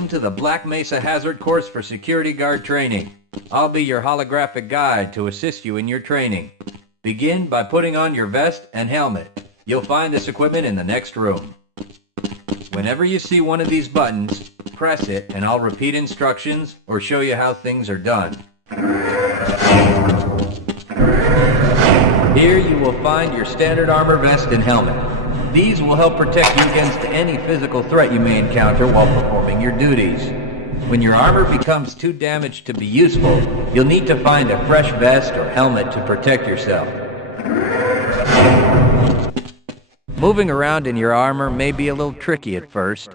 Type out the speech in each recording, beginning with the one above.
Welcome to the Black Mesa Hazard Course for Security Guard Training. I'll be your holographic guide to assist you in your training. Begin by putting on your vest and helmet. You'll find this equipment in the next room. Whenever you see one of these buttons, press it and I'll repeat instructions or show you how things are done. Here you will find your standard armor vest and helmet. These will help protect you against any physical threat you may encounter while performing your duties. When your armor becomes too damaged to be useful, you'll need to find a fresh vest or helmet to protect yourself. Moving around in your armor may be a little tricky at first.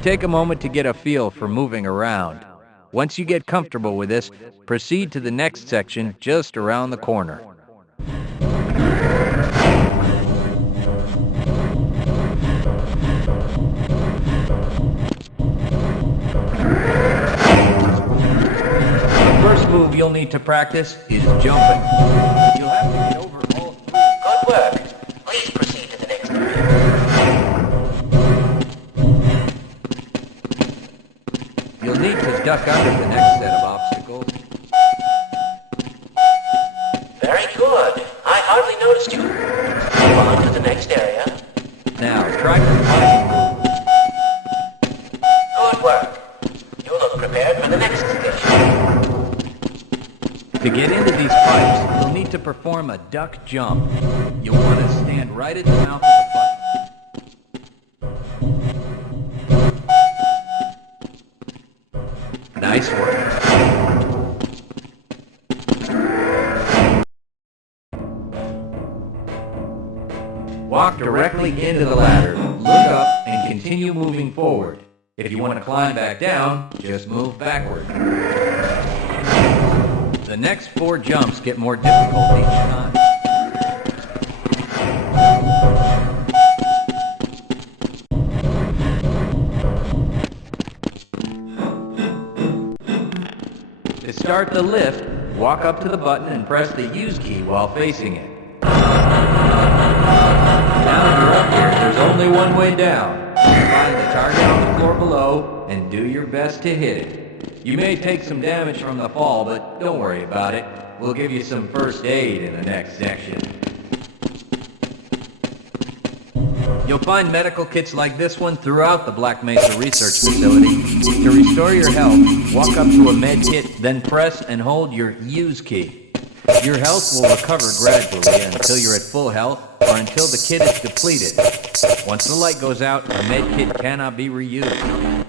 Take a moment to get a feel for moving around. Once you get comfortable with this, proceed to the next section just around the corner. Move you'll need to practice is jumping. You'll have to get over all three. Good work. Please proceed to the next area. You'll need to duck under the next set of obstacles. Very good. I hardly noticed you. Move on to the next area. Now, try combining moves. Good work. You look prepared for the next station. To get into these pipes, you'll need to perform a duck jump. You'll want to stand right at the mouth of the pipe. Nice work. Walk directly into the ladder, look up, and continue moving forward. If you want to climb back down, just move backward. The next 4 jumps get more difficult each time. To start the lift, walk up to the button and press the use key while facing it. Now that you're up here, there's only one way down. Find the target on the floor below and do your best to hit it. You may take some damage from the fall, but don't worry about it. We'll give you some first aid in the next section. You'll find medical kits like this one throughout the Black Mesa Research Facility. To restore your health, walk up to a med kit, then press and hold your use key. Your health will recover gradually until you're at full health or until the kit is depleted. Once the light goes out, a med kit cannot be reused.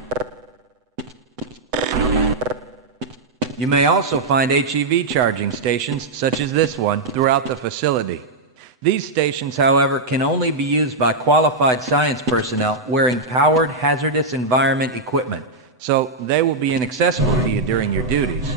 You may also find HEV charging stations, such as this one, throughout the facility. These stations, however, can only be used by qualified science personnel wearing powered hazardous environment equipment, so they will be inaccessible to you during your duties.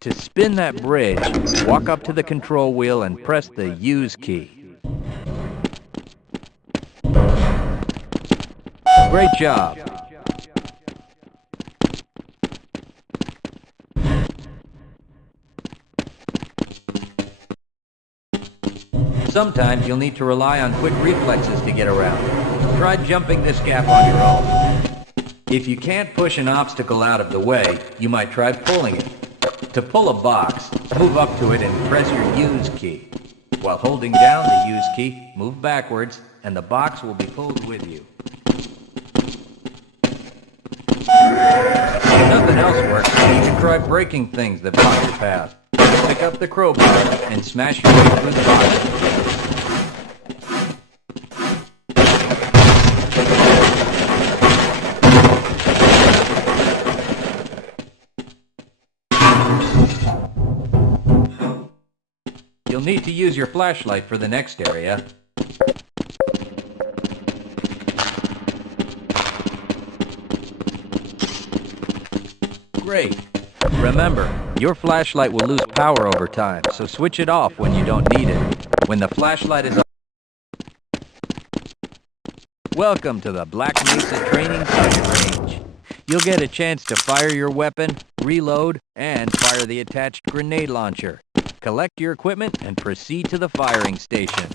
To spin that bridge, walk up to the control wheel and press the use key. Great job. Sometimes you'll need to rely on quick reflexes to get around. Try jumping this gap on your own. If you can't push an obstacle out of the way, you might try pulling it. To pull a box, move up to it and press your use key. While holding down the use key, move backwards and the box will be pulled with you. If nothing else works, you can try breaking things that block your path. Pick up the crowbar and smash your way through the box. You'll need to use your flashlight for the next area. Great. Remember, your flashlight will lose power over time, so switch it off when you don't need it. When the flashlight is Welcome to the Black Mesa Training Target Range. You'll get a chance to fire your weapon, reload, and fire the attached grenade launcher. Collect your equipment and proceed to the firing station.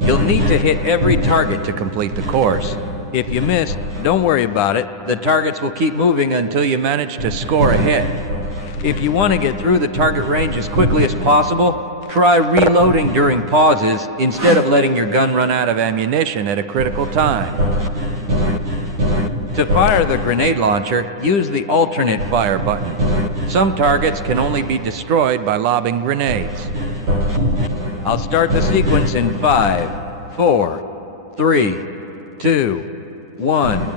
You'll need to hit every target to complete the course. If you miss, don't worry about it. The targets will keep moving until you manage to score a hit. If you want to get through the target range as quickly as possible, try reloading during pauses instead of letting your gun run out of ammunition at a critical time. To fire the grenade launcher, use the alternate fire button. Some targets can only be destroyed by lobbing grenades. I'll start the sequence in 5, 4, 3, 2, 1.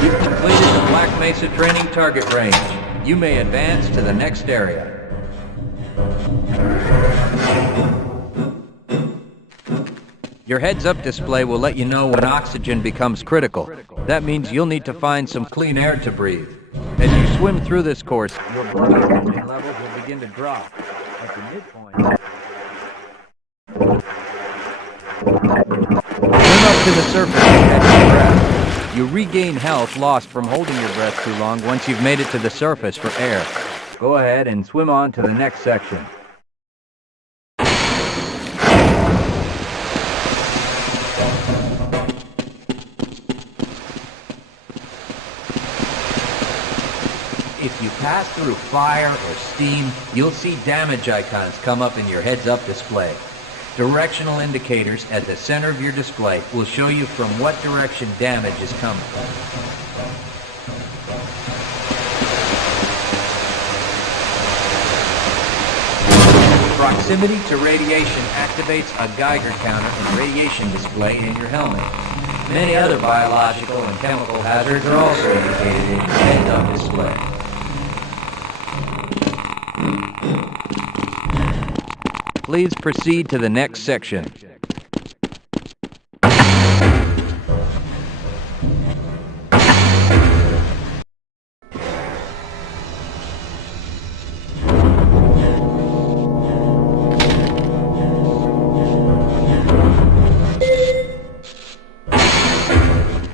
You've completed the Black Mesa Training Target Range. You may advance to the next area. Your heads-up display will let you know when oxygen becomes critical. That means you'll need to find some clean air to breathe. As you swim through this course, your blood oxygen levels will begin to drop. At the midpoint, swim up to the surface and catch your breath. You regain health lost from holding your breath too long once you've made it to the surface for air. Go ahead and swim on to the next section. If you pass through fire or steam, you'll see damage icons come up in your heads-up display. Directional indicators at the center of your display will show you from what direction damage is coming. Proximity to radiation activates a Geiger counter and radiation display in your helmet. Many other biological and chemical hazards are also indicated in your heads-up display. Please proceed to the next section.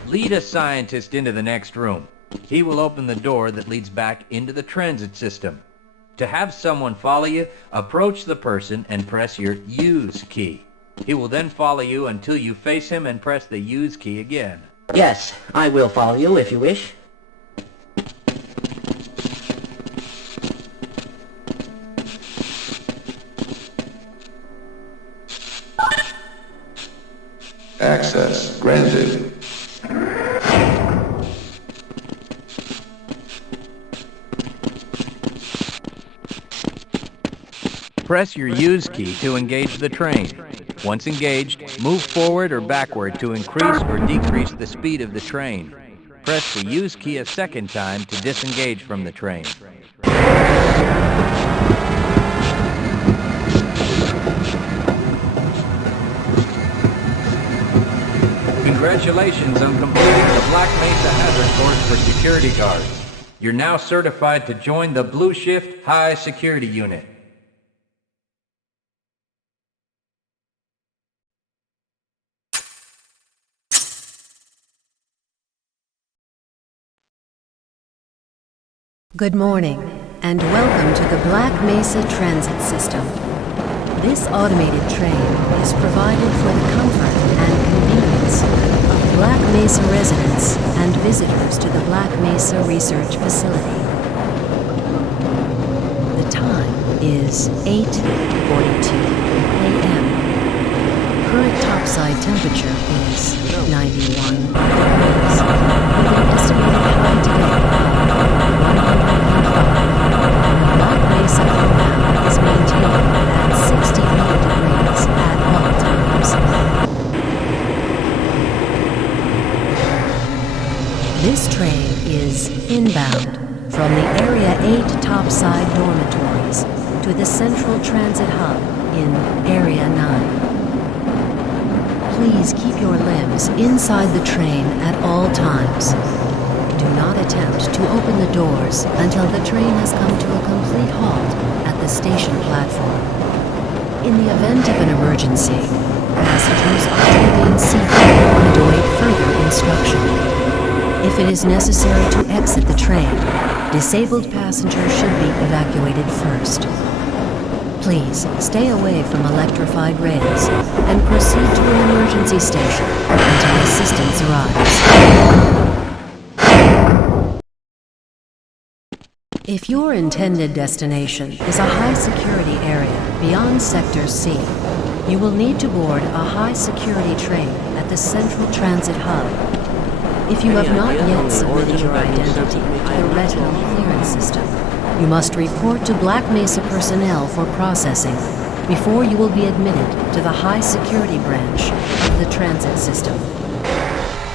Lead a scientist into the next room. He will open the door that leads back into the transit system. To have someone follow you, approach the person and press your use key. He will then follow you until you face him and press the use key again. Yes, I will follow you if you wish. Access granted. Press your use key to engage the train. Once engaged, move forward or backward to increase or decrease the speed of the train. Press the use key a second time to disengage from the train. Congratulations on completing the Black Mesa Hazard Course for security guards. You're now certified to join the Blue Shift High Security Unit. Good morning, and welcome to the Black Mesa Transit System. This automated train is provided for the comfort and convenience of Black Mesa residents and visitors to the Black Mesa Research Facility. The time is 8:42 a.m. Current topside temperature is 91 degrees, with an estimated high today. Black Mesa compound is This train is inbound from the Area 8 topside dormitories to the Central Transit Hub in Area 9. Please keep your limbs inside the train at all times. Do not attempt to open the doors until the train has come to a complete halt at the station platform. In the event of an emergency, passengers are to remain seated and await further instruction. If it is necessary to exit the train, disabled passengers should be evacuated first. Please stay away from electrified rails and proceed to an emergency station until assistance arrives. If your intended destination is a high-security area beyond Sector C, you will need to board a high-security train at the Central Transit Hub. If you have not yet submitted your identity to the retinal clearance system, you must report to Black Mesa personnel for processing before you will be admitted to the high-security branch of the transit system.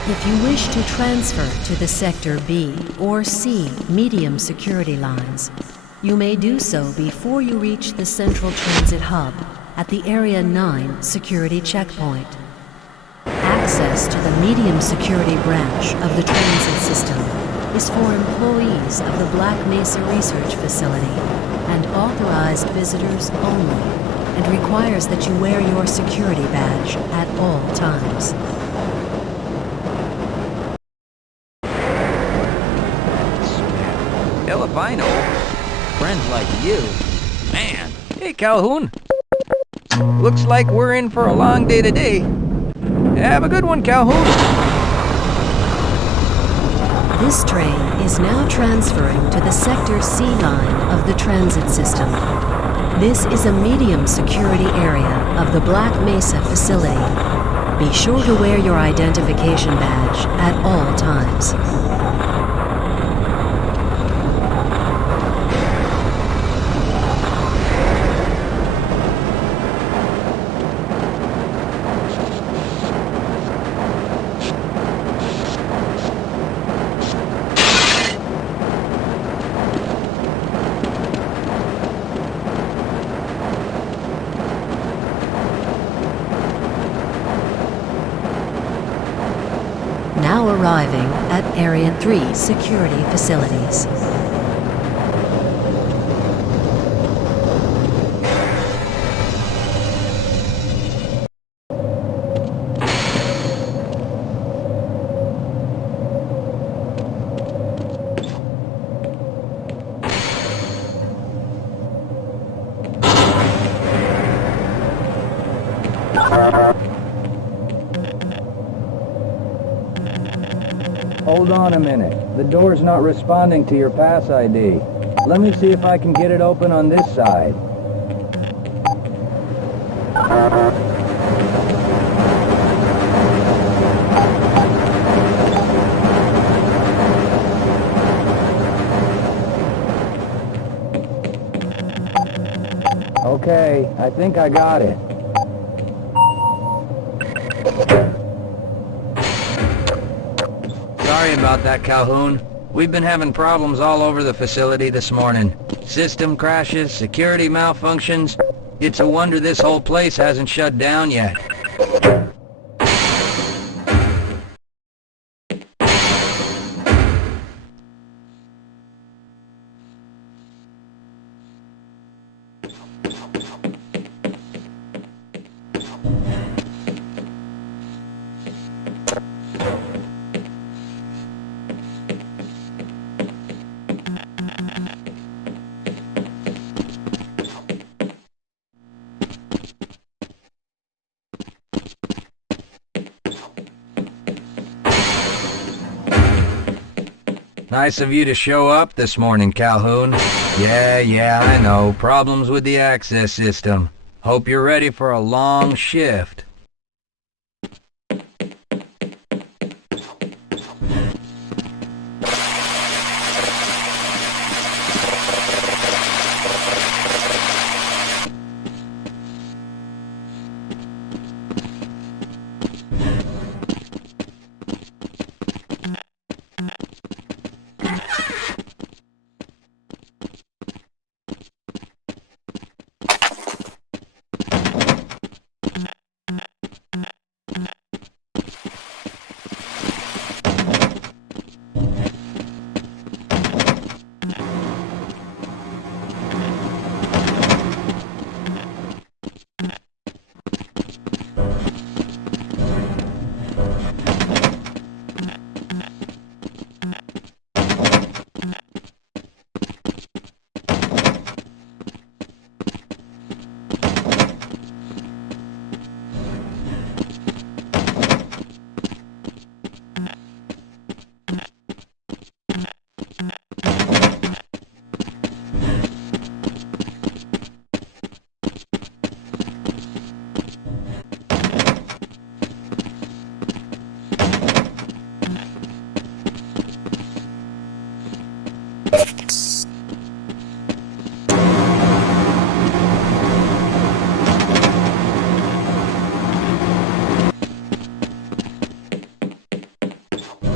If you wish to transfer to the Sector B or C medium security lines, you may do so before you reach the Central Transit Hub at the Area 9 security checkpoint. Access to the medium security branch of the transit system is for employees of the Black Mesa Research Facility and authorized visitors only, and requires that you wear your security badge at all times. Hell if I know. Friends like you. Man. Hey, Calhoun. Looks like we're in for a long day today. Have a good one, Calhoun. This train is now transferring to the Sector C line of the transit system. This is a medium security area of the Black Mesa facility. Be sure to wear your identification badge at all times. Now arriving at Area 3 security facilities. Hold on a minute. The door's not responding to your pass ID. Let me see if I can get it open on this side. Okay, I think I got it. Sorry about that, Calhoun. We've been having problems all over the facility this morning. System crashes, security malfunctions. It's a wonder this whole place hasn't shut down yet. Nice of you to show up this morning, Calhoun. Yeah, I know. Problems with the access system. Hope you're ready for a long shift.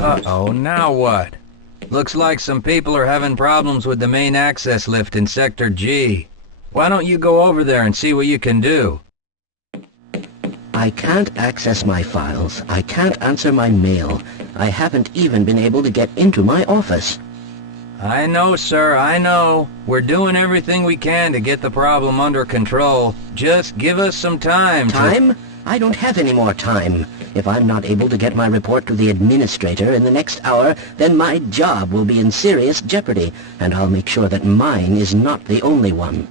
Uh-oh, now what? Looks like some people are having problems with the main access lift in Sector G. Why don't you go over there and see what you can do? I can't access my files. I can't answer my mail. I haven't even been able to get into my office. I know, sir, I know. We're doing everything we can to get the problem under control. Just give us some time. Time? I don't have any more time. If I'm not able to get my report to the administrator in the next hour, then my job will be in serious jeopardy, and I'll make sure that mine is not the only one.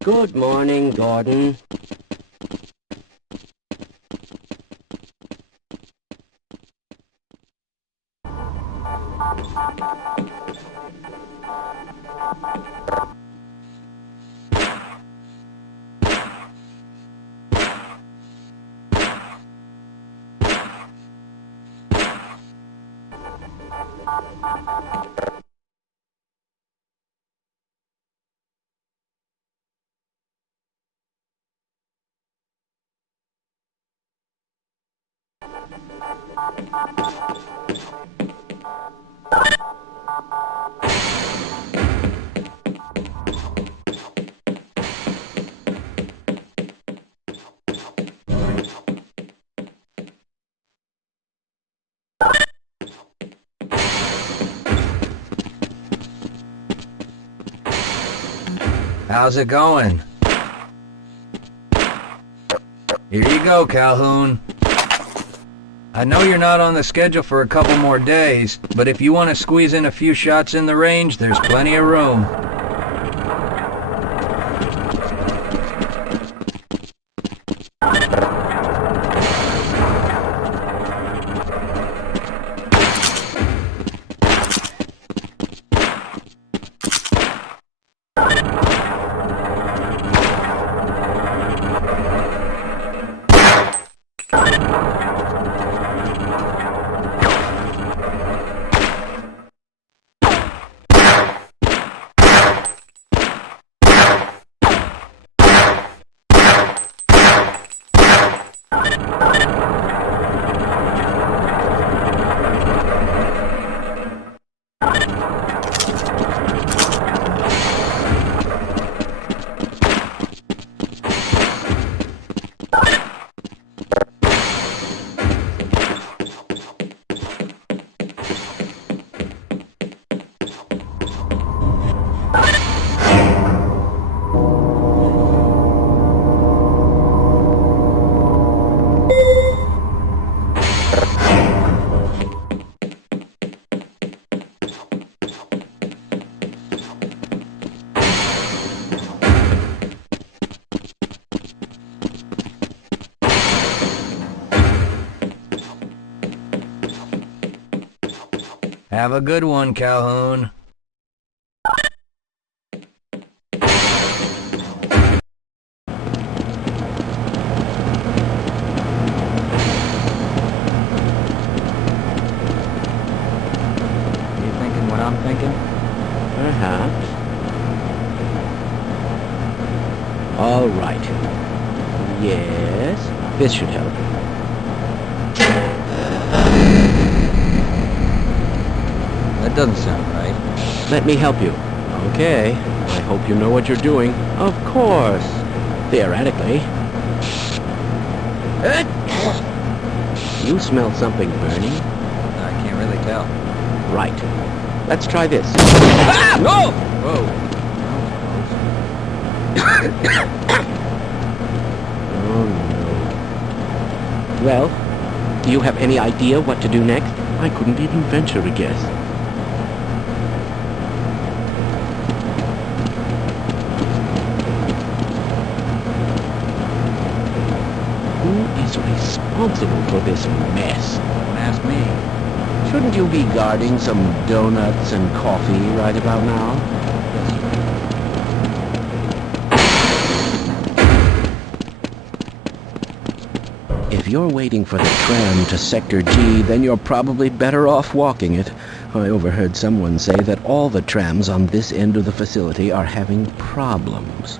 Good morning, Gordon. How's it going? Here you go, Calhoun. I know you're not on the schedule for a couple more days, but if you want to squeeze in a few shots in the range, there's plenty of room. Have a good one, Calhoun. You thinking what I'm thinking? Perhaps. All right. Yes, this should help. That doesn't sound right. Let me help you. Okay. I hope you know what you're doing. Of course. Theoretically. You smell something burning? I can't really tell. Right. Let's try this. Ah! No! Whoa. Oh, no. Well, do you have any idea what to do next? I couldn't even venture a guess. Who is responsible for this mess? Don't ask me. Shouldn't you be guarding some donuts and coffee right about now? If you're waiting for the tram to Sector G, then you're probably better off walking it. I overheard someone say that all the trams on this end of the facility are having problems.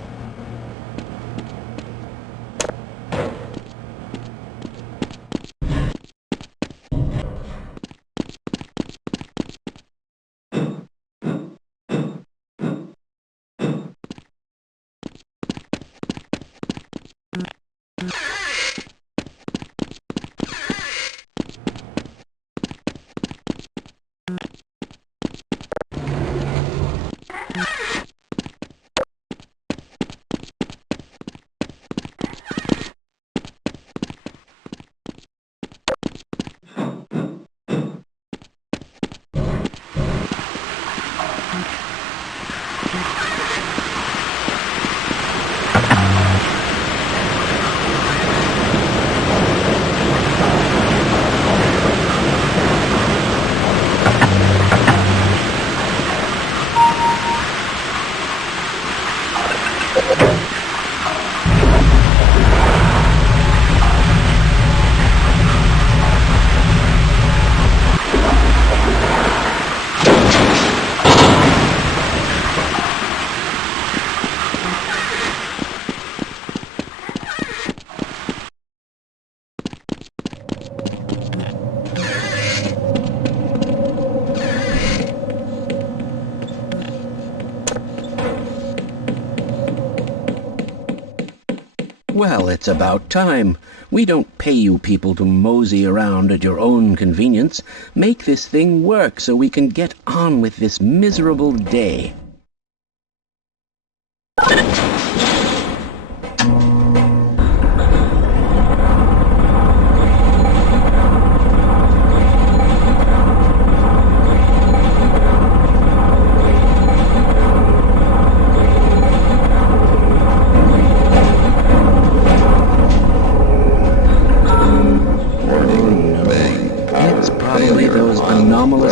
Well, it's about time. We don't pay you people to mosey around at your own convenience. Make this thing work so we can get on with this miserable day.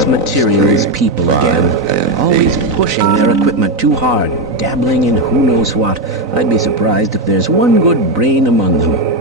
Materials people again, always pushing their equipment too hard, dabbling in who knows what. I'd be surprised if there's one good brain among them.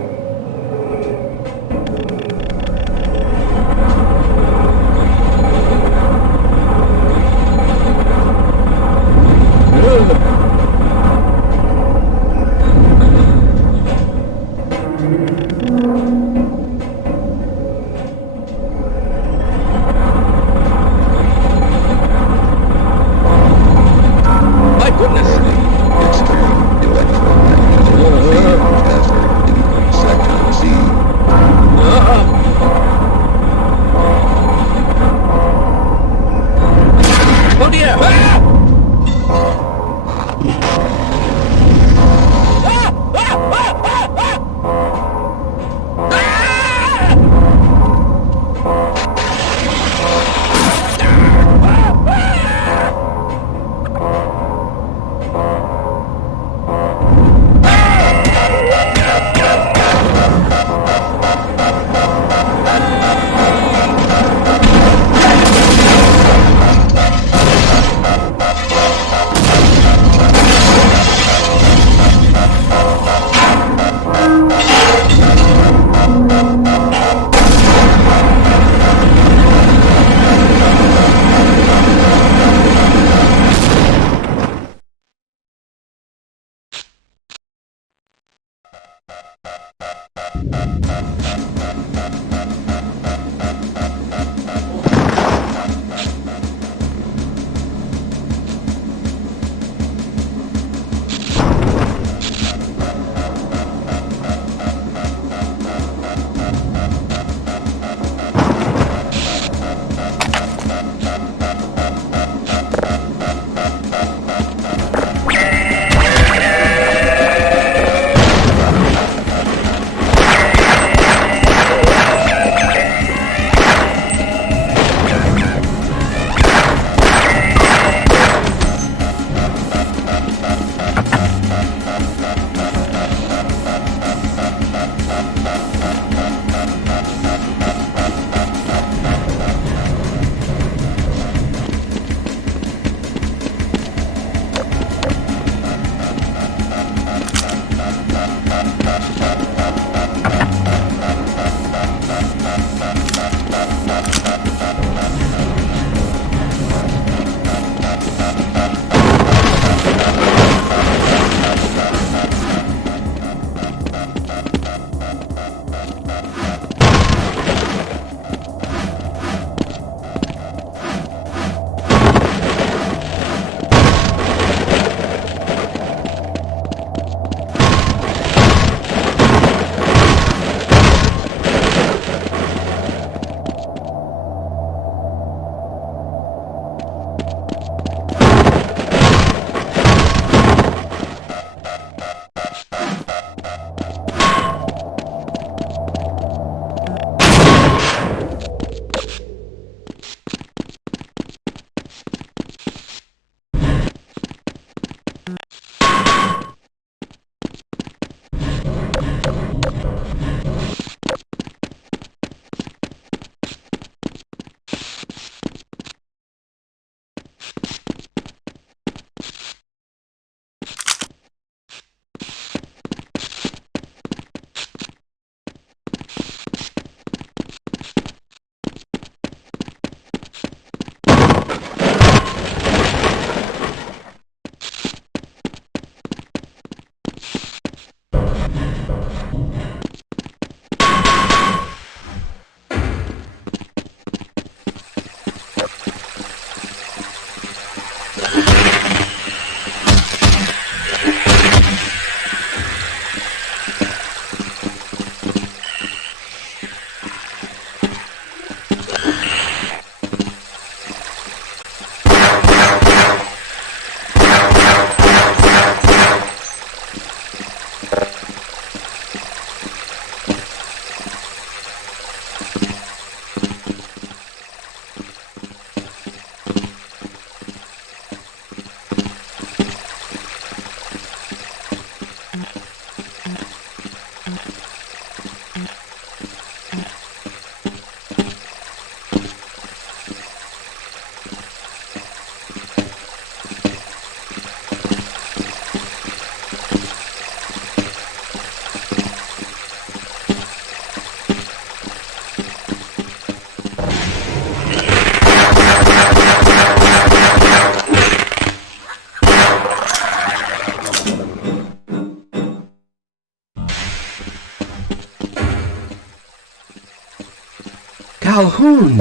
Calhoun!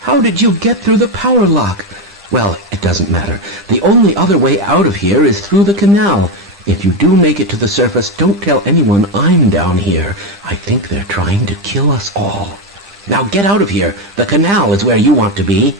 How did you get through the power lock? Well, it doesn't matter. The only other way out of here is through the canal. If you do make it to the surface, don't tell anyone I'm down here. I think they're trying to kill us all. Now get out of here. The canal is where you want to be.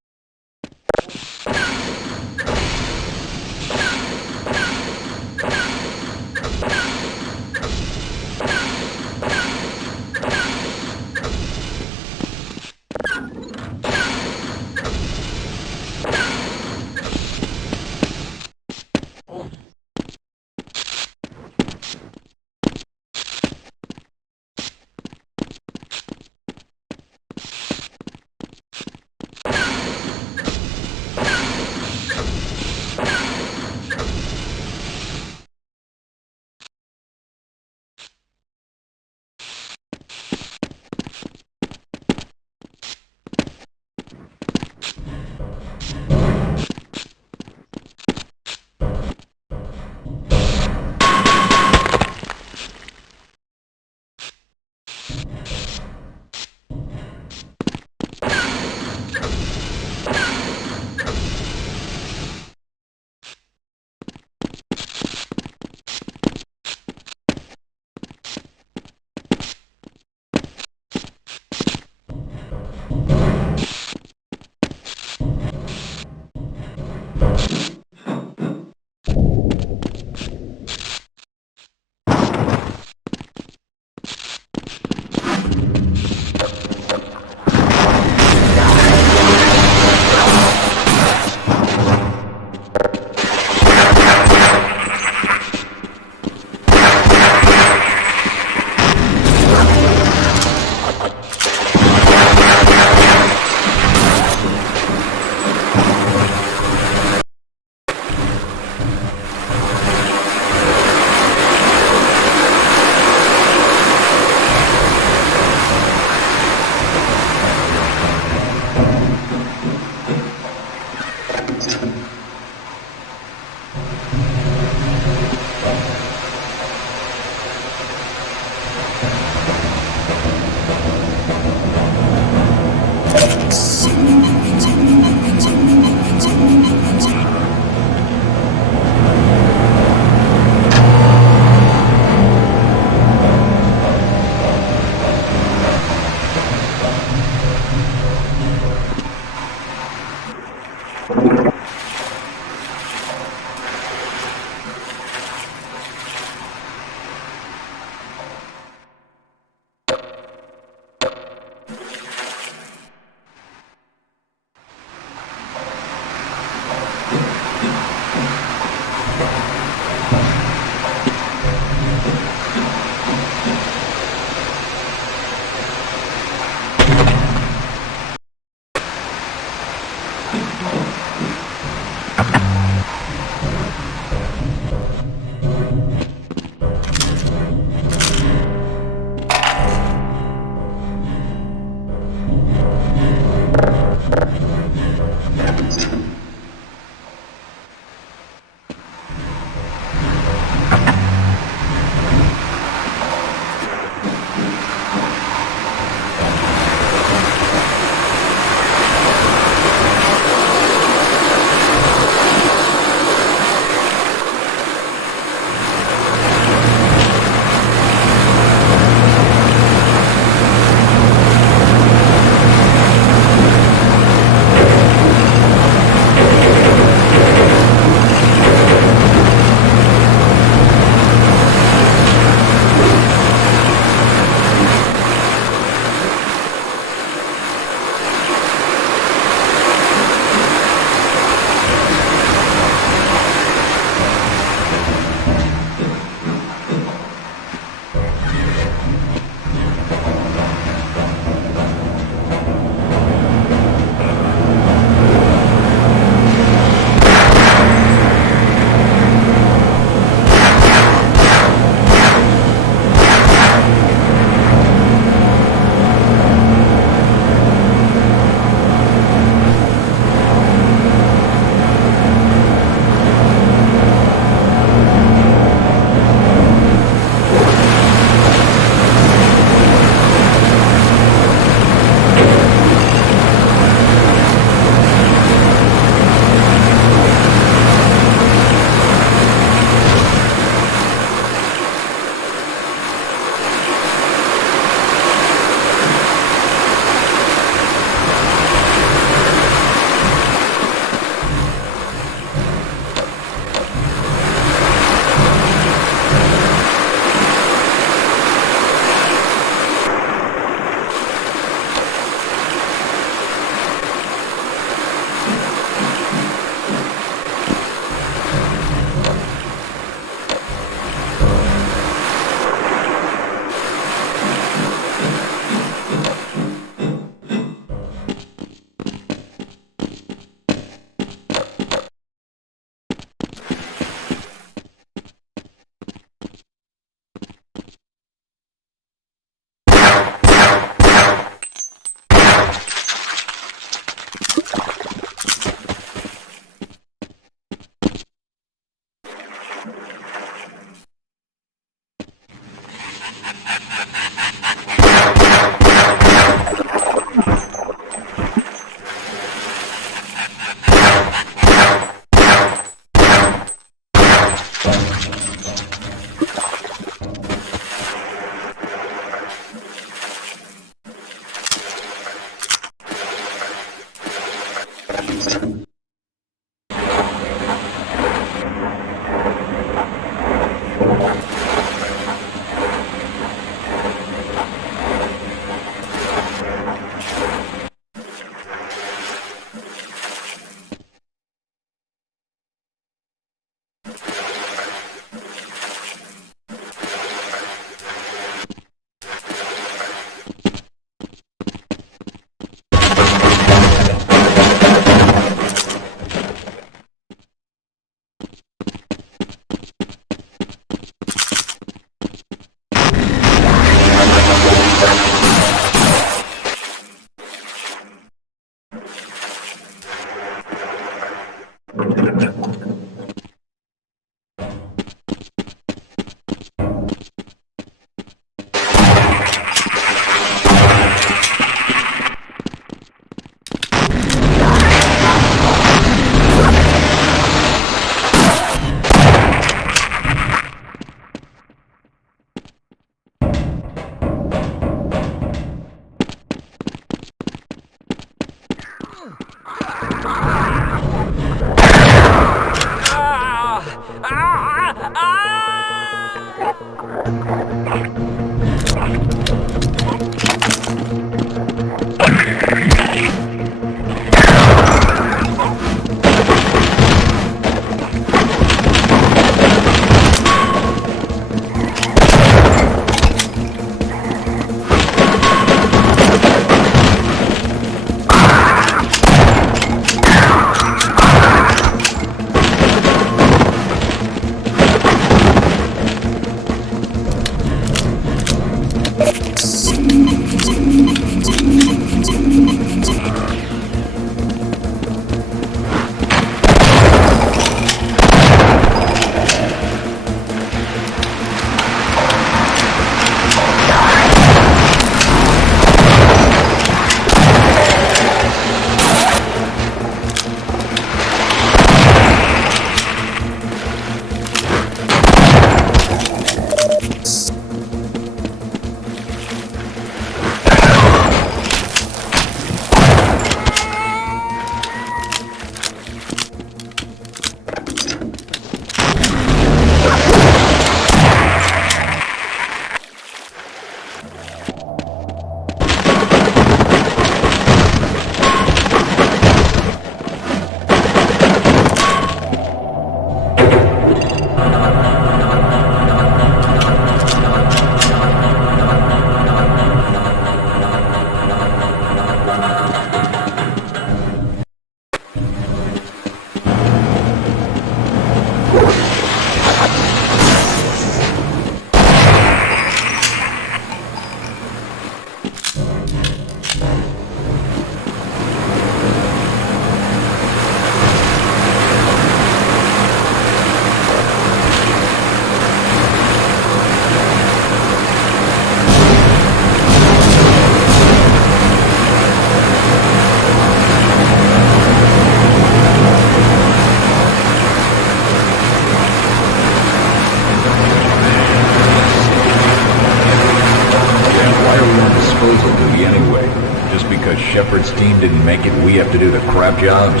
didn't make it, we have to do the crap jobs?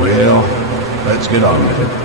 Well, let's get on with it.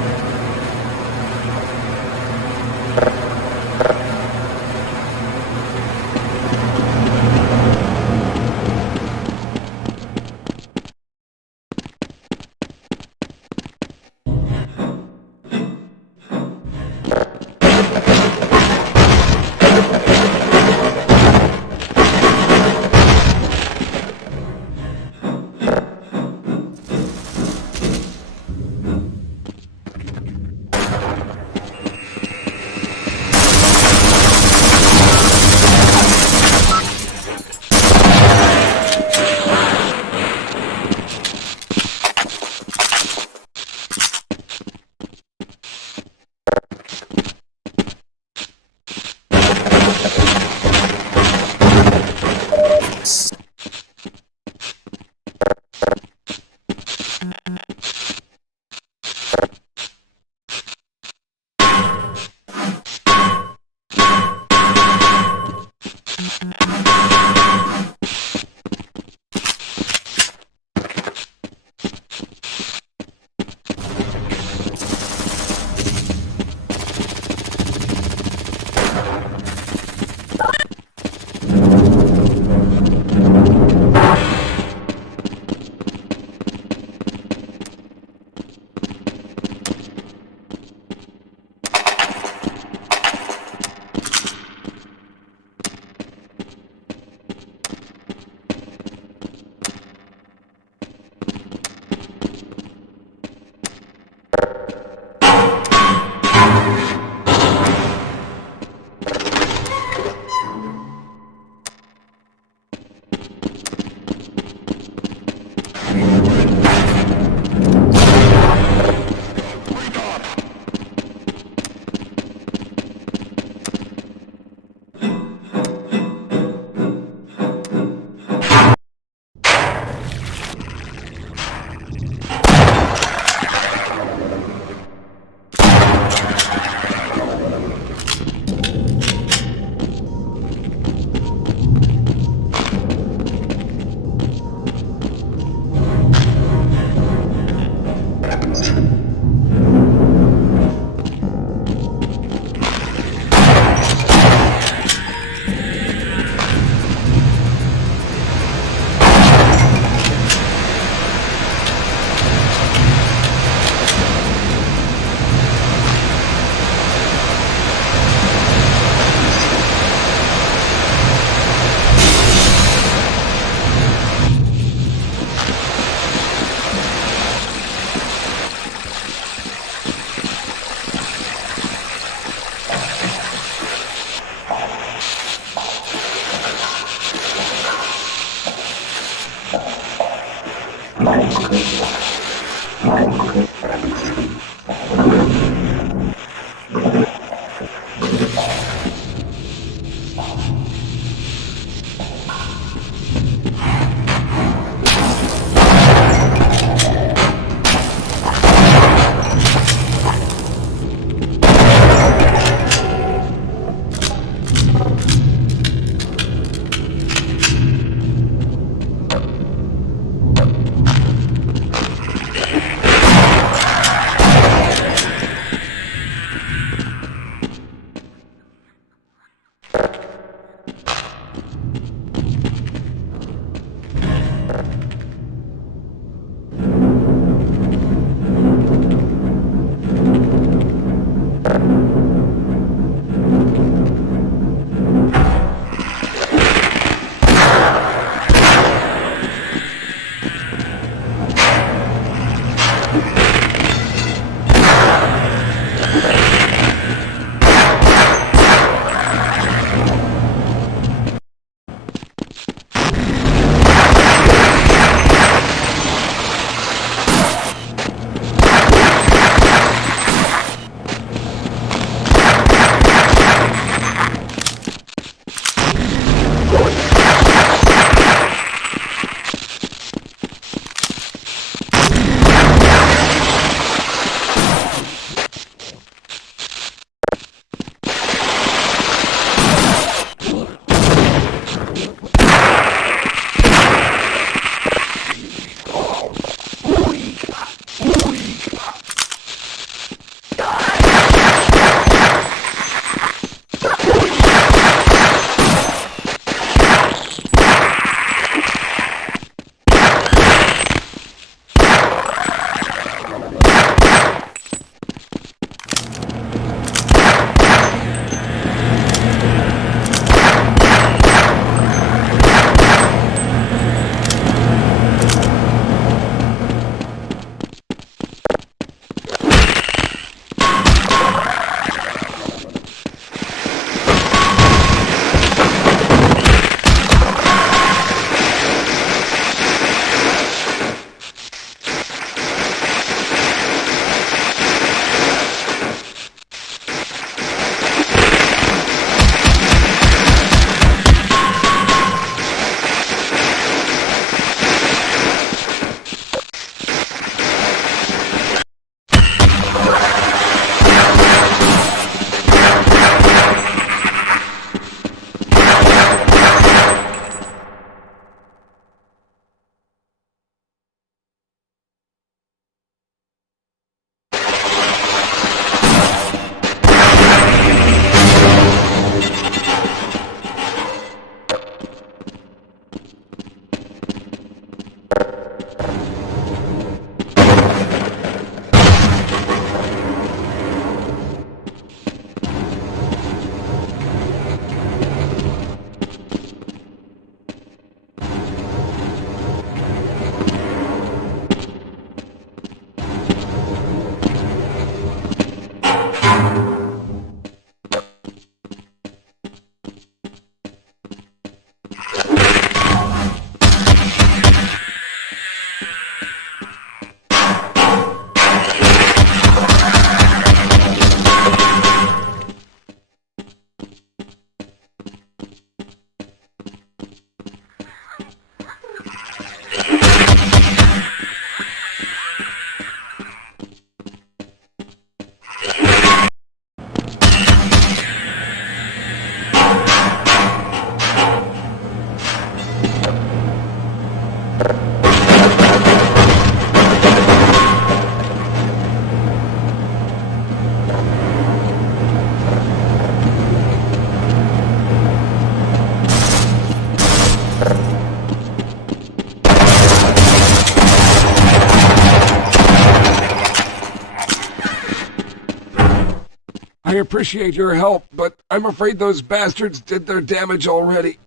I appreciate your help, but I'm afraid those bastards did their damage already.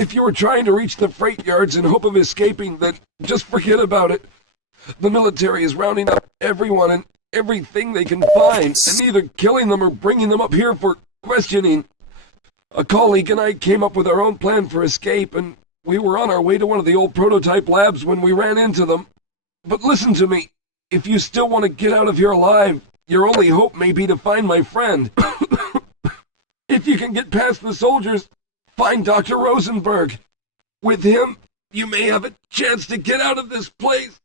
If you were trying to reach the freight yards in hope of escaping, then just forget about it. The military is rounding up everyone and everything they can find, and either killing them or bringing them up here for questioning. A colleague and I came up with our own plan for escape, and we were on our way to one of the old prototype labs when we ran into them. But listen to me. If you still want to get out of here alive, your only hope may be to find my friend. If you can get past the soldiers, find Dr. Rosenberg. With him, you may have a chance to get out of this place.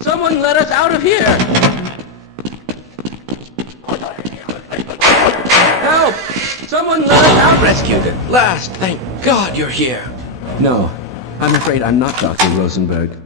Someone let us out of here! Help! Someone let us out! Rescued at last! Thank God you're here! No, I'm afraid I'm not Dr. Rosenberg.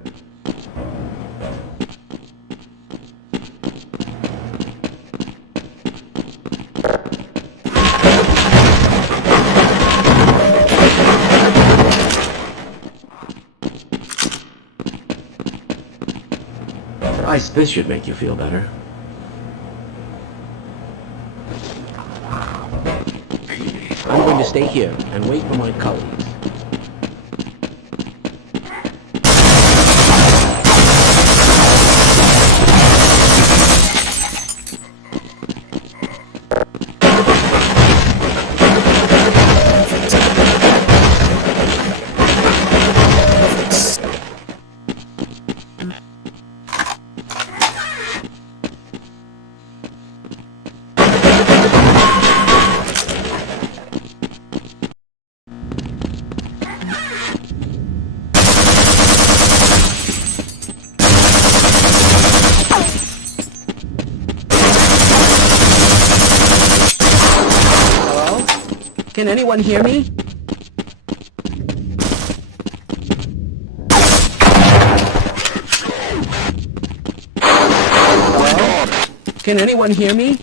guess this should make you feel better. I'm going to stay here and wait for my colleagues. Can anyone hear me? Hello? Can anyone hear me?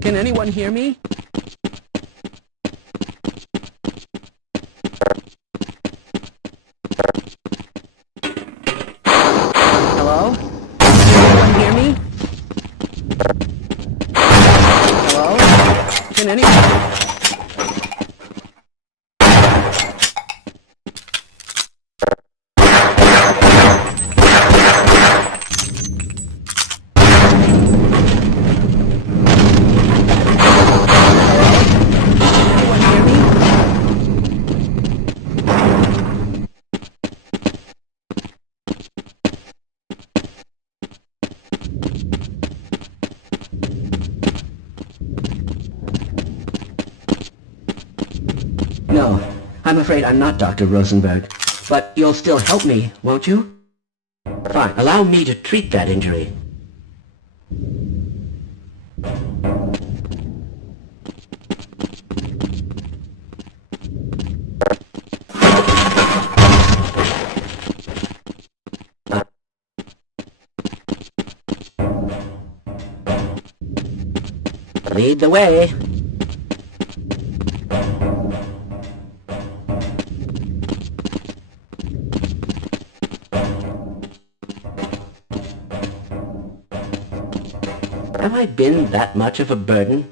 Can anyone hear me? Hello? Can anyone hear me? Hello? Can anyone... No, I'm afraid I'm not Dr. Rosenberg. But you'll still help me, won't you? Fine, allow me to treat that injury. Lead the way. Have I been that much of a burden?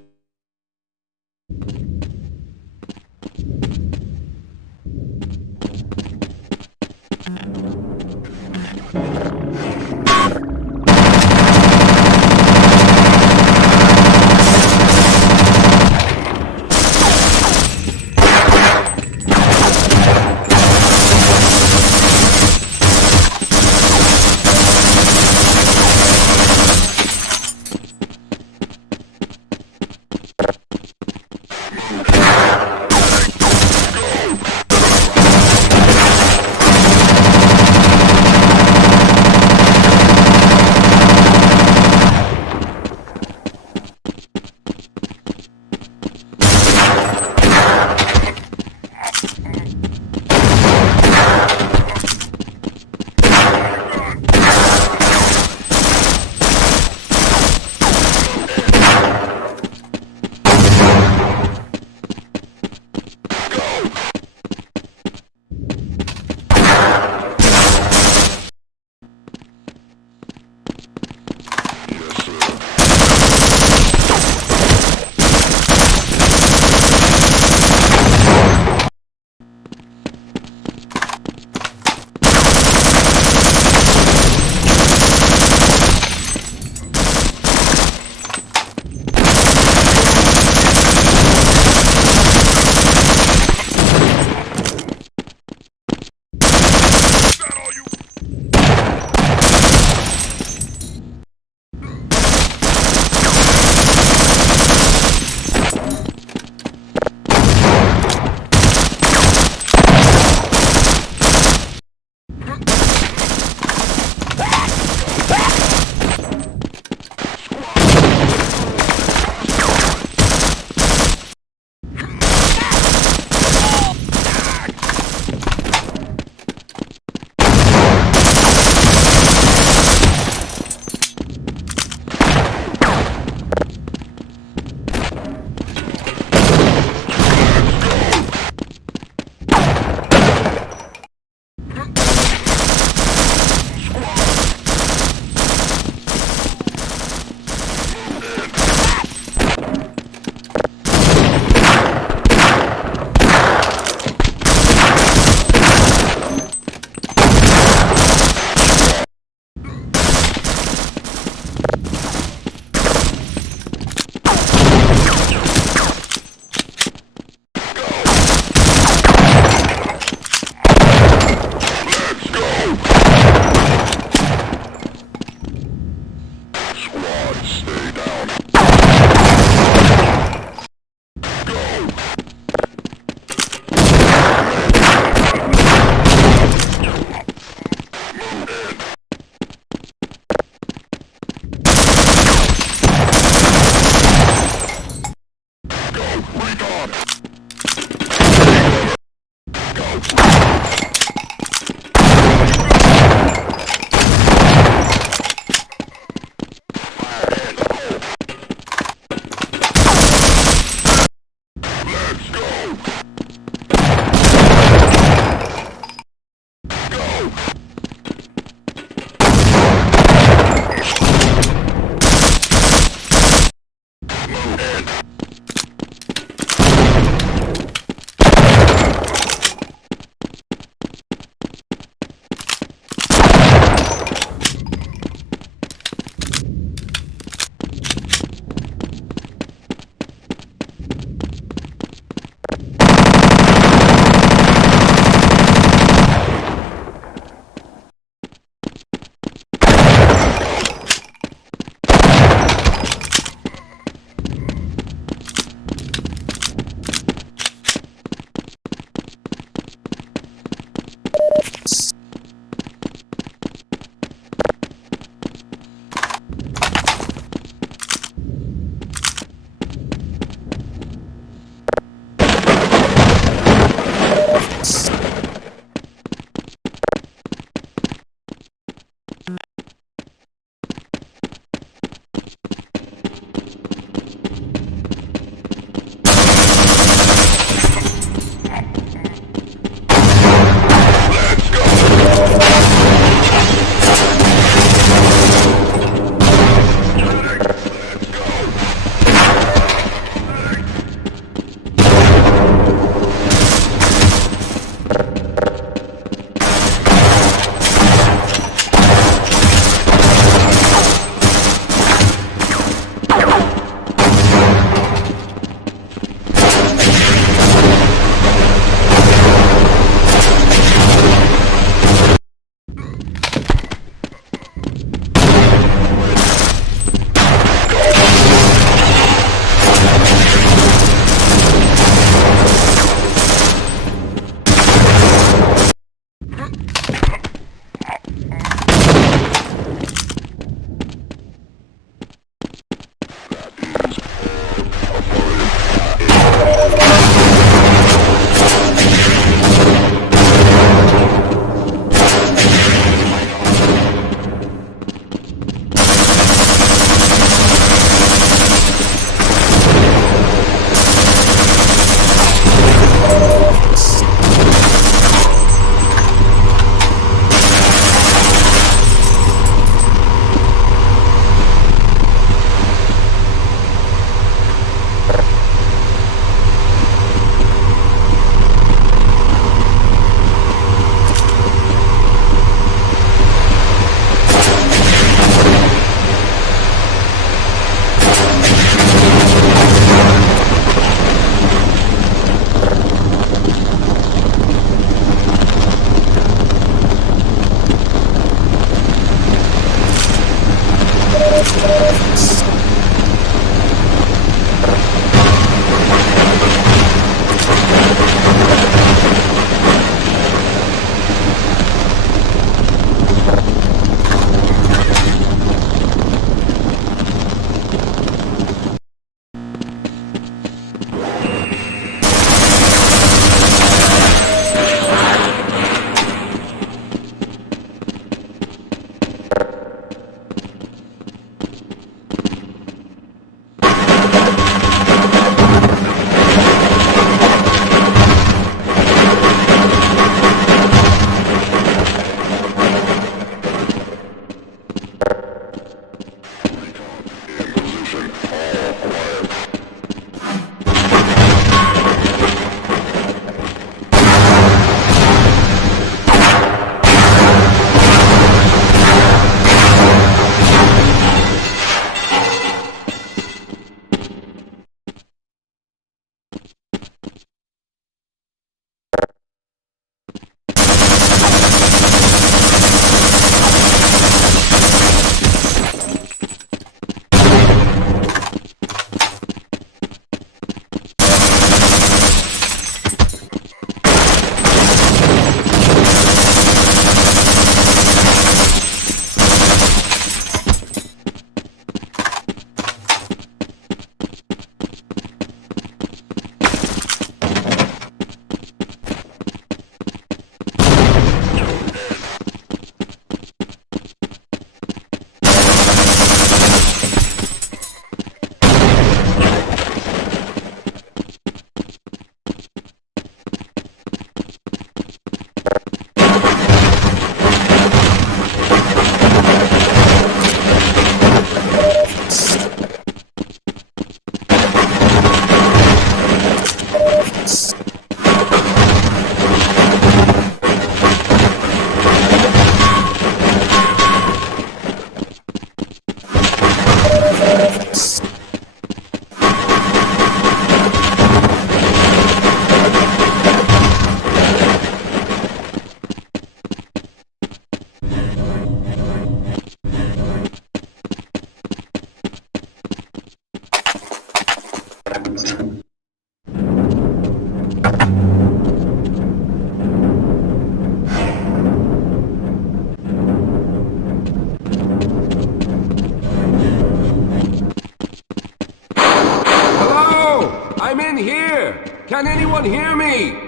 Can anyone hear me?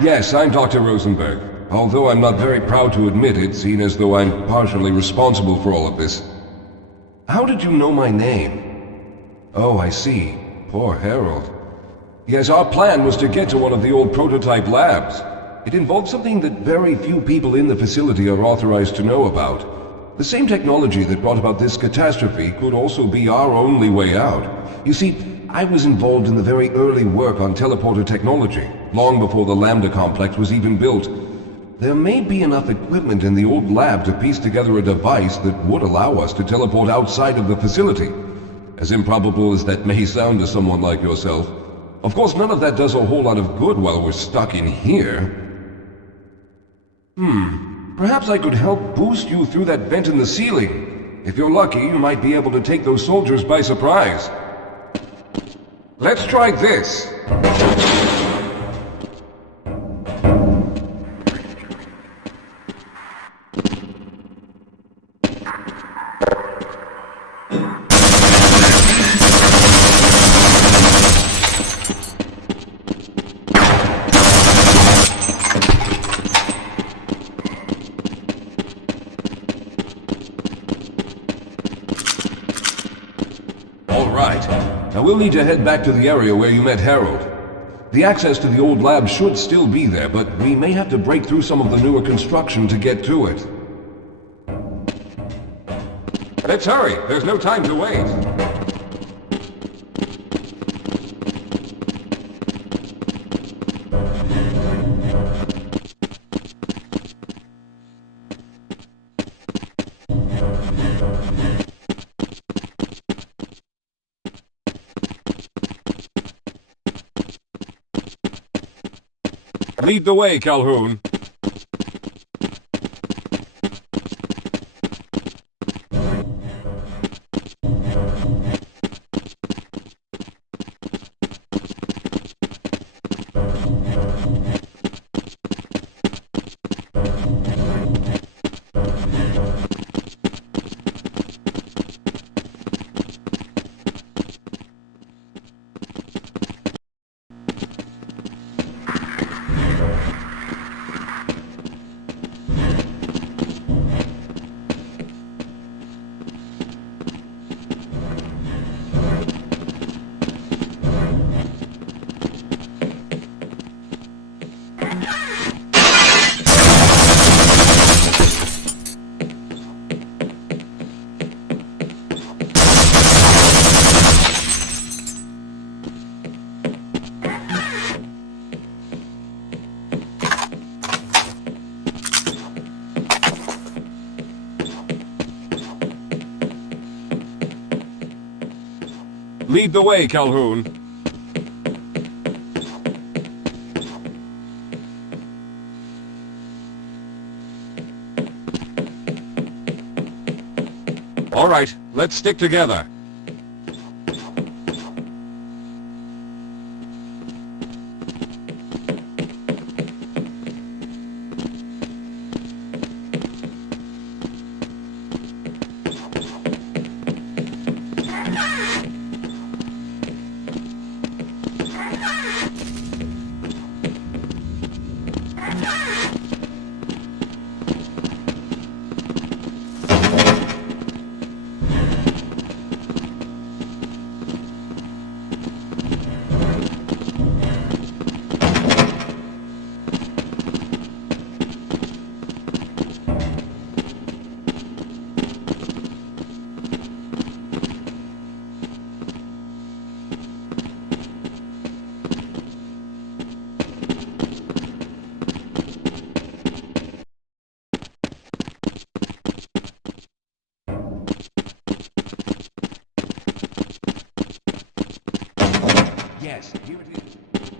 Yes, I'm Dr. Rosenberg. Although I'm not very proud to admit it, seeing as though I'm partially responsible for all of this. How did you know my name? Oh, I see. Poor Harold. Yes, our plan was to get to one of the old prototype labs. It involved something that very few people in the facility are authorized to know about. The same technology that brought about this catastrophe could also be our only way out. You see, I was involved in the very early work on teleporter technology, long before the Lambda complex was even built. There may be enough equipment in the old lab to piece together a device that would allow us to teleport outside of the facility. As improbable as that may sound to someone like yourself. Of course, none of that does a whole lot of good while we're stuck in here. Perhaps I could help boost you through that vent in the ceiling. If you're lucky, you might be able to take those soldiers by surprise. Let's try this. We'll need to head back to the area where you met Harold. The access to the old lab should still be there, but we may have to break through some of the newer construction to get to it. Let's hurry. There's no time to wait. Lead the way, Calhoun. Lead the way, Calhoun. All right, let's stick together.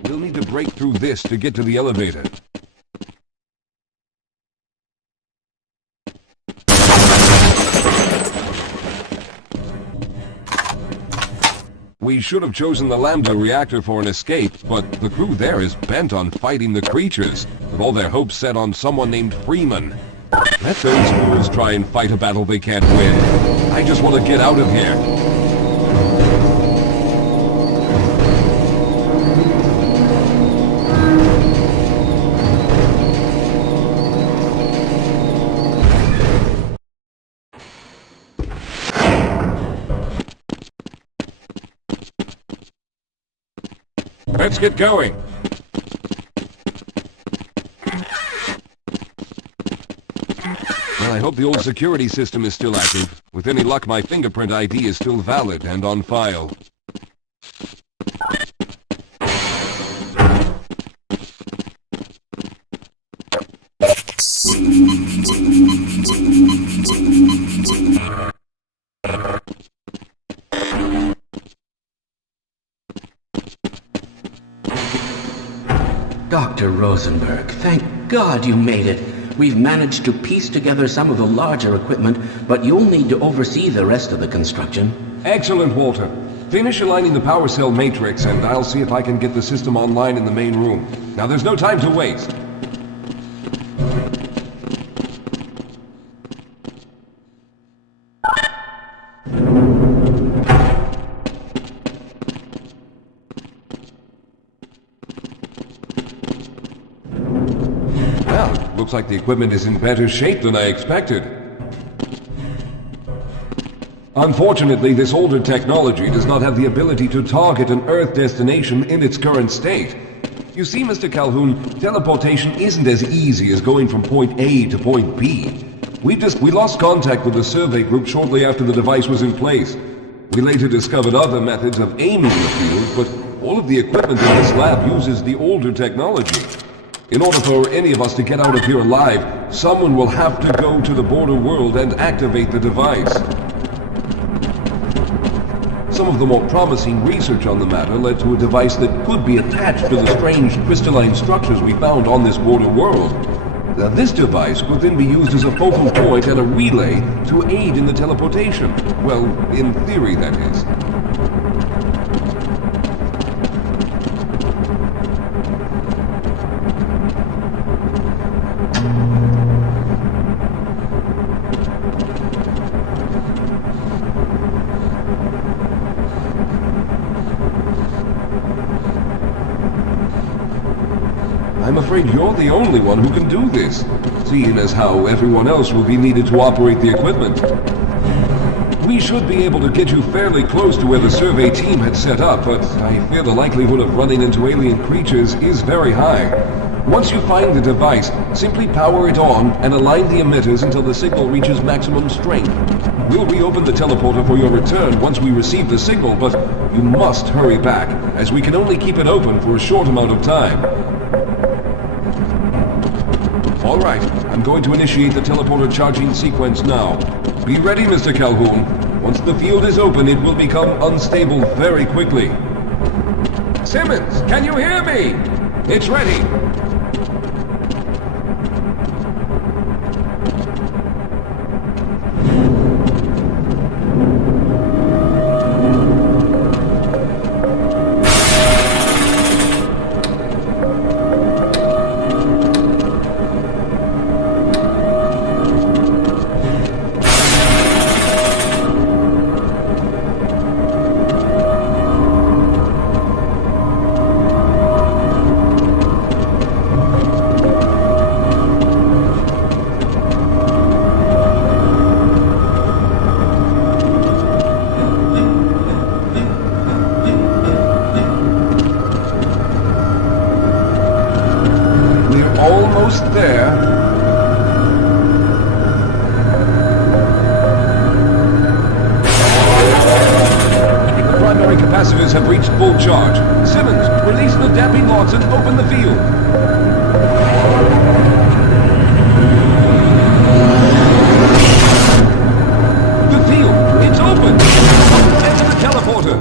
We'll need to break through this to get to the elevator. We should have chosen the Lambda reactor for an escape, but the crew there is bent on fighting the creatures, with all their hopes set on someone named Freeman. Let those fools try and fight a battle they can't win. I just want to get out of here. Let's get going. Well, I hope the old security system is still active. With any luck, my fingerprint ID is still valid and on file. Dr. Rosenberg, thank God you made it. We've managed to piece together some of the larger equipment, but you'll need to oversee the rest of the construction. Excellent, Walter. Finish aligning the power cell matrix, and I'll see if I can get the system online in the main room. Now, there's no time to waste. Looks like the equipment is in better shape than I expected. Unfortunately, this older technology does not have the ability to target an Earth destination in its current state. You see, Mr. Calhoun, teleportation isn't as easy as going from point A to point B. We lost contact with the survey group shortly after the device was in place. We later discovered other methods of aiming the field, but all of the equipment in this lab uses the older technology. In order for any of us to get out of here alive, someone will have to go to the border world and activate the device. Some of the more promising research on the matter led to a device that could be attached to the strange crystalline structures we found on this border world. Now, this device could then be used as a focal point and a relay to aid in the teleportation. Well, in theory, that is. I'm afraid you're the only one who can do this, seeing as how everyone else will be needed to operate the equipment. We should be able to get you fairly close to where the survey team had set up, but I fear the likelihood of running into alien creatures is very high. Once you find the device, simply power it on and align the emitters until the signal reaches maximum strength. We'll reopen the teleporter for your return once we receive the signal, but you must hurry back, as we can only keep it open for a short amount of time. All right, I'm going to initiate the teleporter charging sequence now. Be ready, Mr. Calhoun. Once the field is open, it will become unstable very quickly. Simmons, can you hear me? It's ready. Almost there. The primary capacitors have reached full charge. Simmons, release the damping logs and open the field. The field, it's open! Enter the teleporter.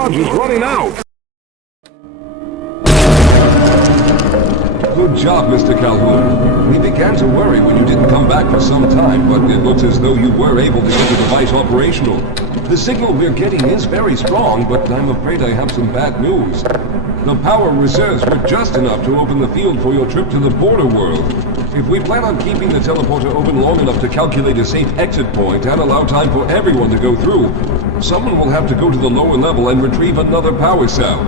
charge is running out. Good job, Mr. Calhoun. We began to worry when you didn't come back for some time, but it looks as though you were able to get the device operational. The signal we're getting is very strong, but I'm afraid I have some bad news. The power reserves were just enough to open the field for your trip to the border world. If we plan on keeping the teleporter open long enough to calculate a safe exit point and allow time for everyone to go through, someone will have to go to the lower level and retrieve another power cell.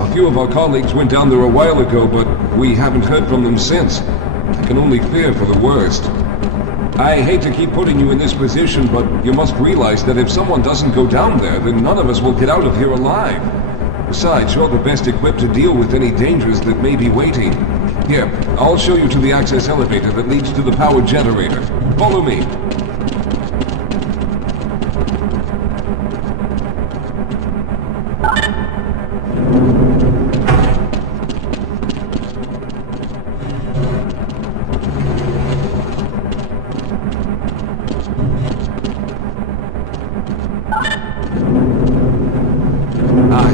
A few of our colleagues went down there a while ago, but we haven't heard from them since. I can only fear for the worst. I hate to keep putting you in this position, but you must realize that if someone doesn't go down there, then none of us will get out of here alive. Besides, you're the best equipped to deal with any dangers that may be waiting. Here, I'll show you to the access elevator that leads to the power generator. Follow me.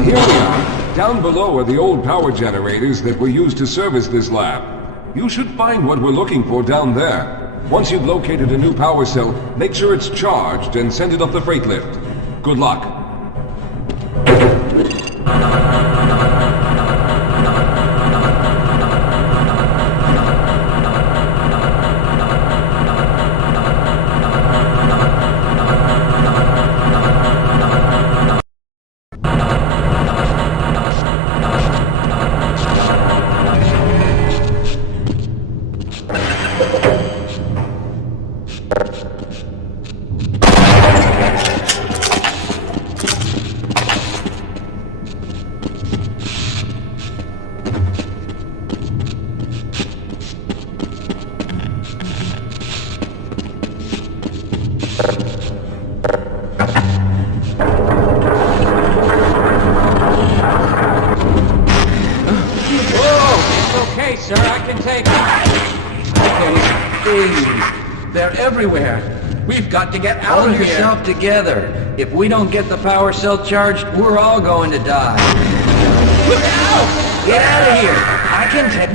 Here we are. Down below are the old power generators that were used to service this lab. You should find what we're looking for down there. Once you've located a new power cell, make sure it's charged and send it up the freight lift. Good luck. Okay, sir, I can take it. Okay, please. They're everywhere. We've got to get out Hold of here. yourself together. If we don't get the power cell charged, we're all going to die. Look out! Get out of here! I can take...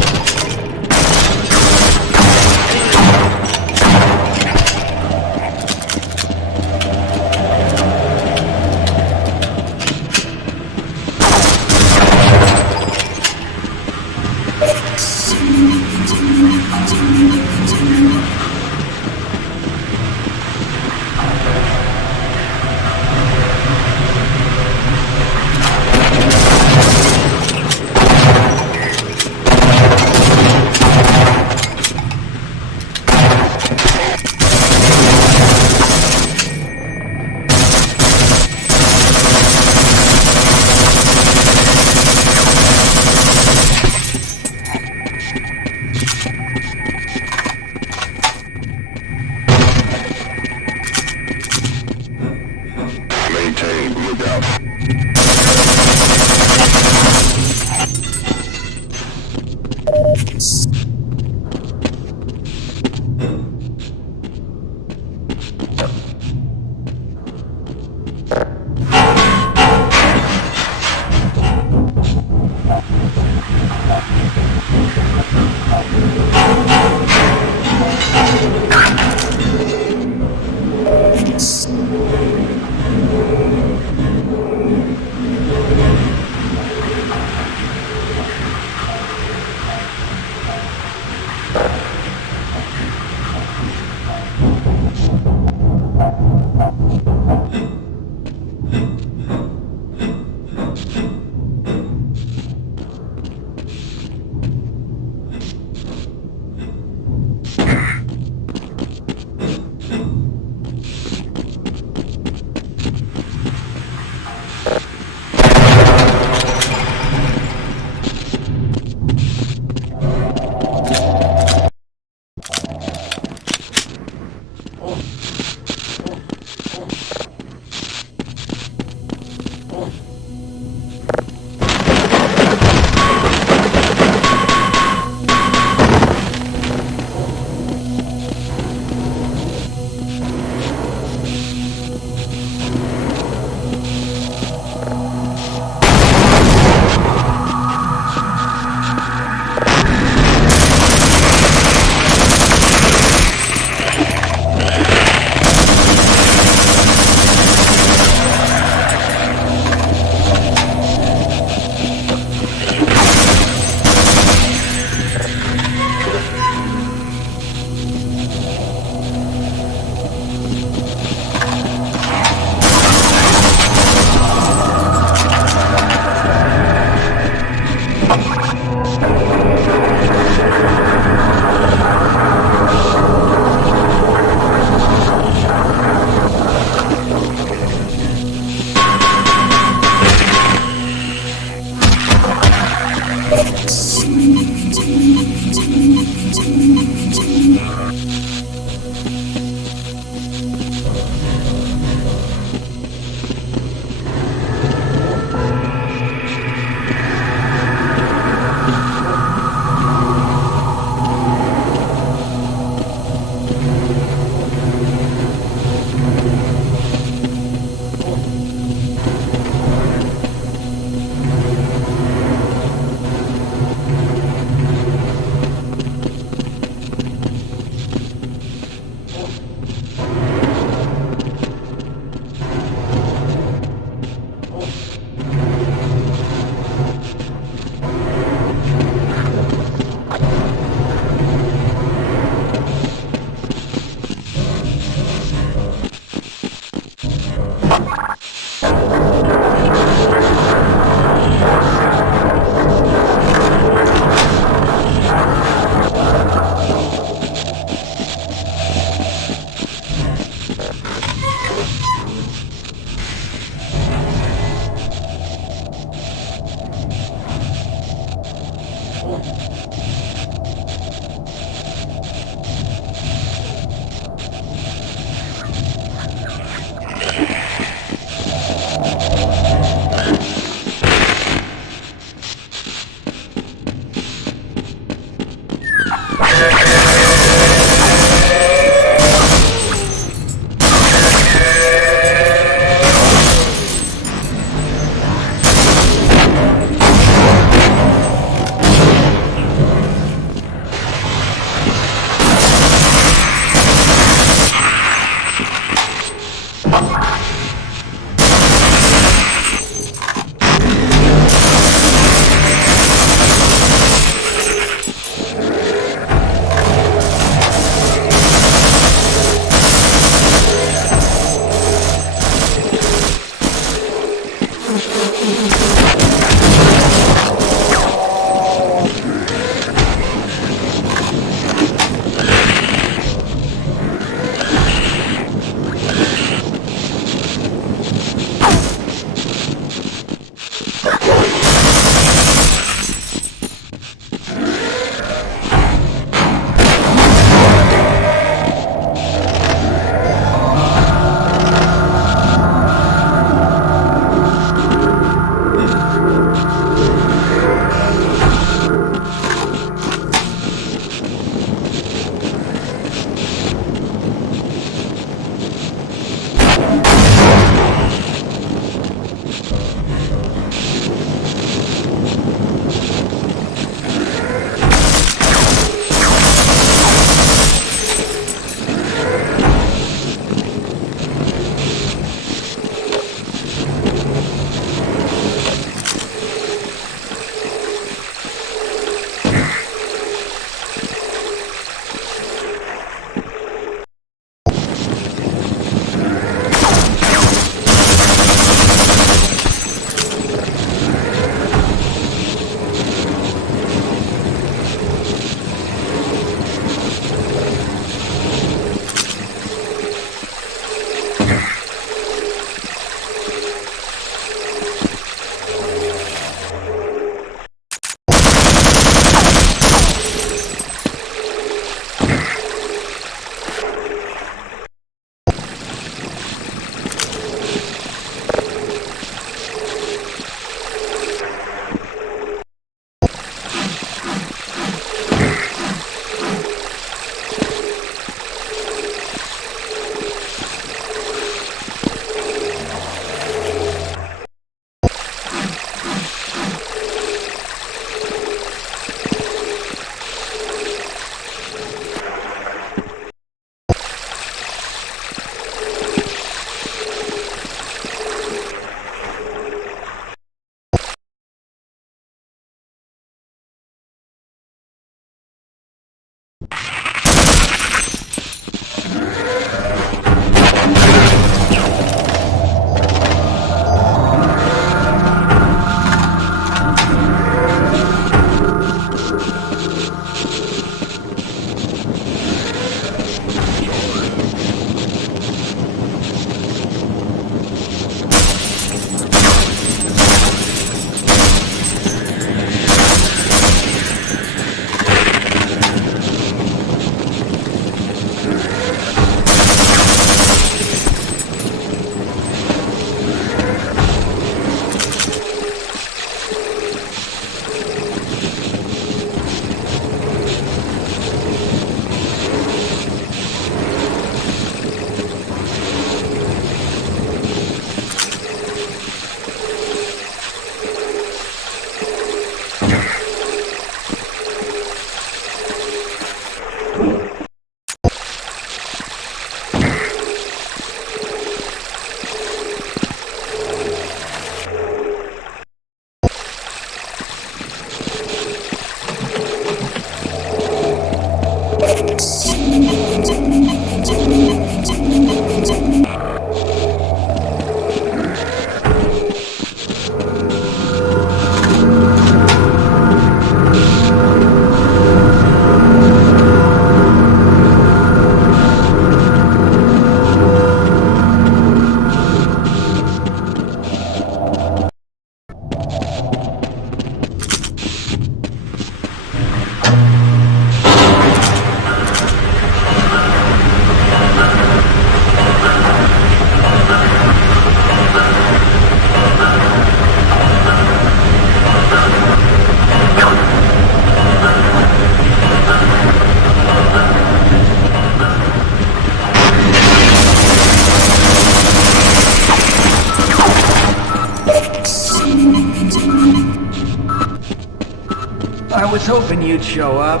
hoping you'd show up.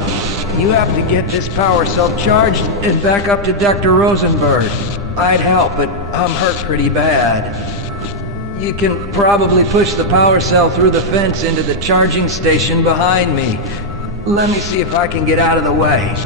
You have to get this power cell charged and back up to Dr. Rosenberg. I'd help, but I'm hurt pretty bad. You can probably push the power cell through the fence into the charging station behind me. Let me see if I can get out of the way.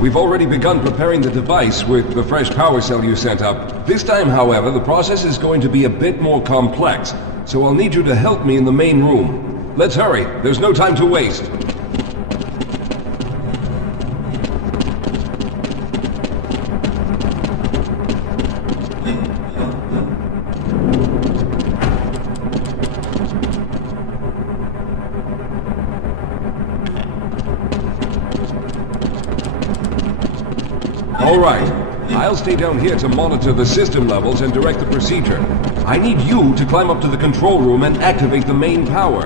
We've already begun preparing the device with the fresh power cell you sent up. This time, however, the process is going to be a bit more complex, so I'll need you to help me in the main room. Let's hurry, there's no time to waste. All right. I'll stay down here to monitor the system levels and direct the procedure. I need you to climb up to the control room and activate the main power.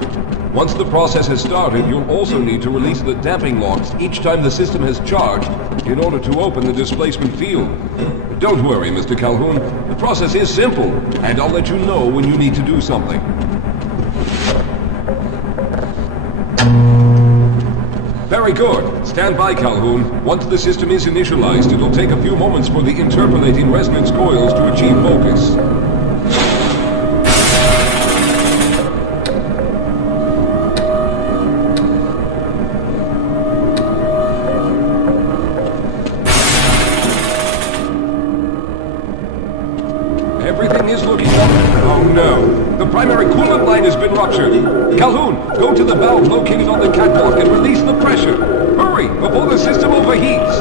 Once the process has started, you'll also need to release the damping locks each time the system has charged in order to open the displacement field. Don't worry, Mr. Calhoun. The process is simple, and I'll let you know when you need to do something. Very good. Stand by, Calhoun. Once the system is initialized, it'll take a few moments for the interpolating resonance coils to achieve focus. Everything is looking up. Oh no. The primary coolant line has been ruptured. Calhoun, go to the valve located on the catwalk and release the pressure. Hurry, before the system overheats.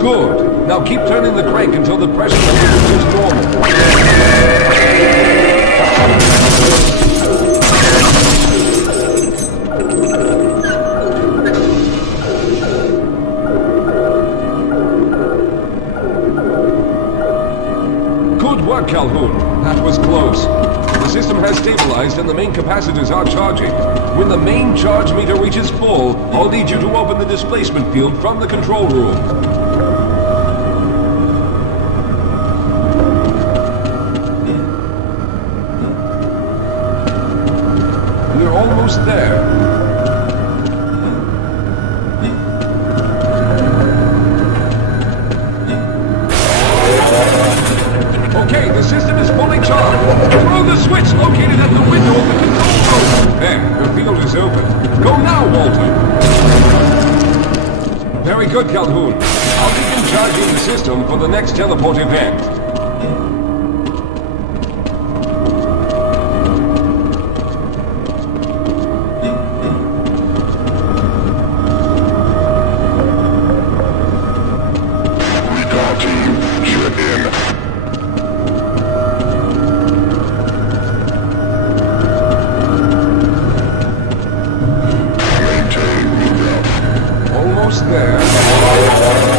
Good. Now keep turning the crank until the pressure level is normal. Good work, Calhoun. That was close. The system has stabilized and the main capacitors are charging. When the main charge meter reaches full, I'll need you to open the displacement field from the control room. We're almost there. Okay, the system is fully charged. Throw the switch located at the window of the control room. There, the field is open. Go now, Walter. Very good, Calhoun. I'll begin charging the system for the next teleport event. There.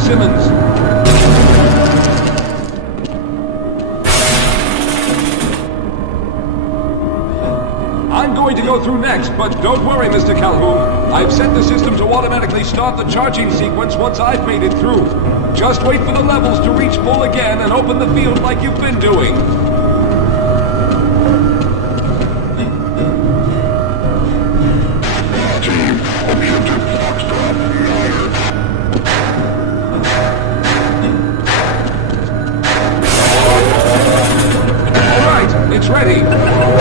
Simmons. I'm going to go through next, but don't worry, Mr. Calhoun. I've set the system to automatically start the charging sequence once I've made it through. Just wait for the levels to reach full again and open the field like you've been doing. All right, it's ready.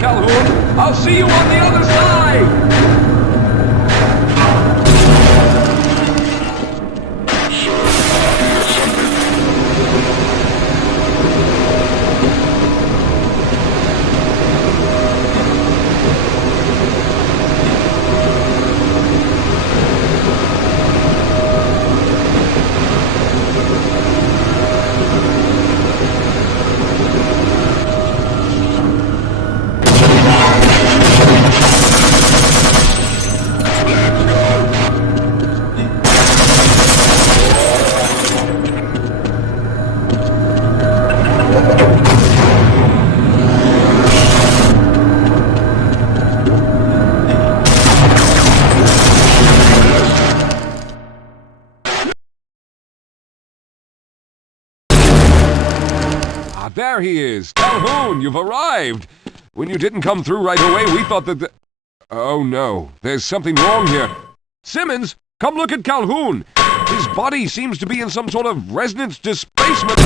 Calhoun, I'll see you on the other side! There he is! Calhoun, you've arrived! When you didn't come through right away, we thought that Oh no, there's something wrong here. Simmons, come look at Calhoun! His body seems to be in some sort of resonance displacement.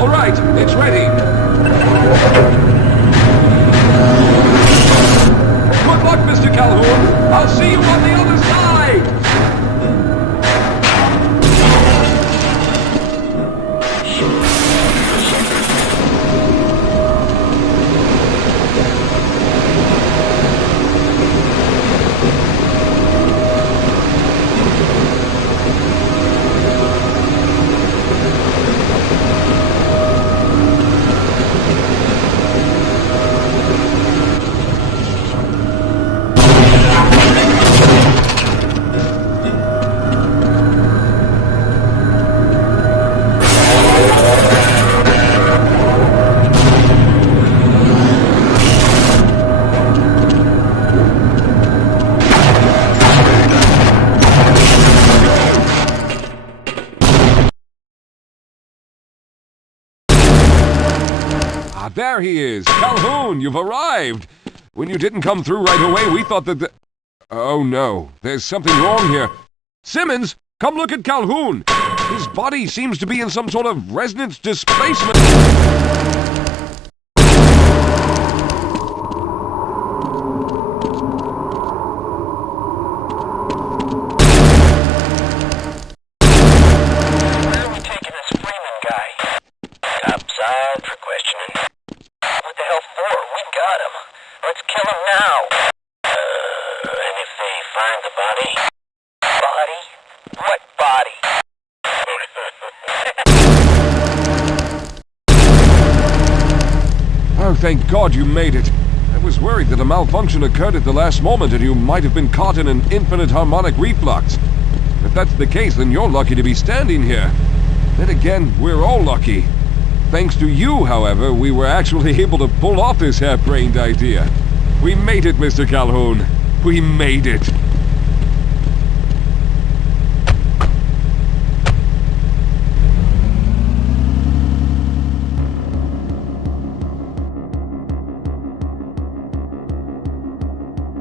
All right, it's ready. Good luck, Mr. Calhoun. I'll see you on the other side. There he is! Calhoun, you've arrived! When you didn't come through right away, we thought that Oh no, there's something wrong here. Simmons, come look at Calhoun! His body seems to be in some sort of resonance displacement. Thank God you made it. I was worried that a malfunction occurred at the last moment and you might have been caught in an infinite harmonic reflux. If that's the case, then you're lucky to be standing here. Then again, we're all lucky. Thanks to you, however, we were actually able to pull off this harebrained idea. We made it, Mr. Calhoun. We made it.